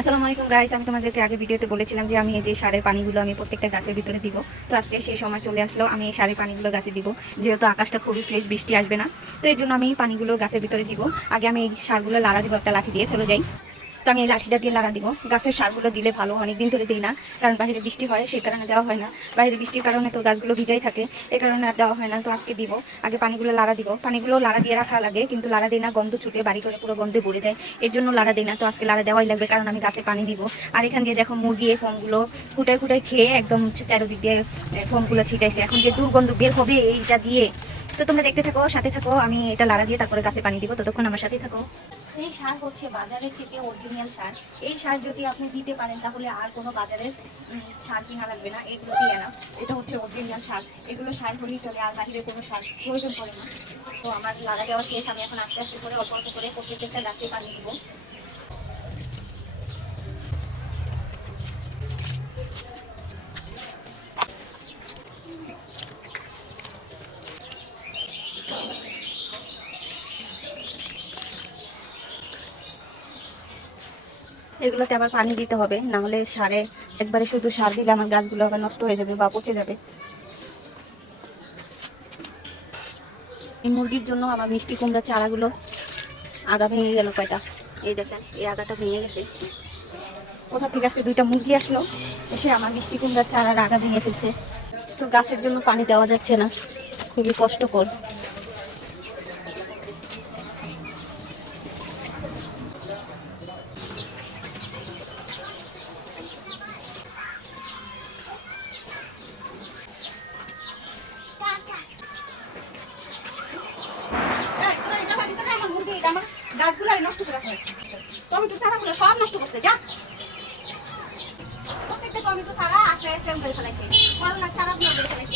আসসালামু আলাইকুম গাইস, আমি তোমাদেরকে আগে ভিডিওতে বলেছিলাম যে আমি এই যে সারের পানিগুলো আমি প্রত্যেকটা গাছের ভিতরে দিব। তো আজকে সেই সময় চলে আসলো, আমি এই সারের পানিগুলো গাছে দিব। যেহেতু আকাশটা খুবই ফ্রেশ, বৃষ্টি আসবে না, তো এর জন্য আমি পানিগুলো গাছের ভিতরে দিব। আগে আমি এই সারগুলো লাড়া দিব একটা লাঠি দিয়ে, চলে যাই। তো আমি এই লাঠিটা দিয়ে লাড়া দিব। গাছের সারগুলো দিলে ভালো, অনেকদিন ধরে দিই না, কারণ বাইরে বৃষ্টি হয়, সেই কারণে দেওয়া হয় না। বাইরে বৃষ্টির কারণে তো গাছগুলো ভিজাই থাকে, এই কারণে আর দেওয়া হয় না। তো আজকে দিব। আগে পানিগুলো লাড়া দিব। পানিগুলো লাড়া দিয়ে রাখা লাগে, কিন্তু লাড়া দিই না, গন্ধ ছুটে বাড়ি করে পুরো গন্ধে ভরে যায়। এর জন্য লাড়া দিই না। তো আজকে লাড়া দেওয়াই লাগবে, কারণ আমি গাছে পানি দিব। আর এখান দিয়ে দেখো মুরগি এই ফোমগুলো ফুটায় ফুটায় খেয়ে একদম চারোদিক দিয়ে ফোমগুলো ছিটাইছে। এখন যে দুর্গন্ধ বের হবে এইটা দিয়ে। তো তোমরা দেখতে থাকো, সাথে থাকো। আমি এটা লাড়া দিয়ে তারপরে গাছে পানি দিব, ততক্ষণ আমার সাথে থাকো। এই সার হচ্ছে বাজারের থেকে অরিজিনাল সার। এই সার যদি আপনি দিতে পারেন তাহলে আর কোনো বাজারের সার কিনা লাগবে না, এগুলো দিয়ে না। এটা হচ্ছে অরিজিনাল সার। এগুলো সার হলেই চলে, আর বাহিরে কোনো সার প্রয়োজন পড়ে না। তো আমার লাগা দেওয়া শেষ। আমি এখন আস্তে আস্তে করে অল্প অল্প করে প্রত্যেকটা গাছে পানি দিব। এগুলোতে আবার পানি দিতে হবে, না হলে সারে একবারে শুধু সার দিলে আমার গাছগুলো আবার নষ্ট হয়ে যাবে বা পচে যাবে। এই মুরগির জন্য আমার মিষ্টি কুমড়া চারাগুলো আগা ভেঙে গেল কয়টা। এই দেখেন, এই আগাটা ভেঙে গেছে। কোথা থেকে আজকে দুইটা মুরগি আসলো, এসে আমার মিষ্টি কুমড়ার চারার আগা ভেঙে ফেলছে। তো গাছের জন্য পানি দেওয়া যাচ্ছে না, খুবই কষ্টকর। গাছগুলো নষ্ট করে ফেলছে, টমেটো চারাগুলো সব নষ্ট করছে। যা, প্রত্যেকটা টমেটো চারা আস্তে আস্তে ফেলাইছে, করোনার চারাগুলো ফেলাইছে।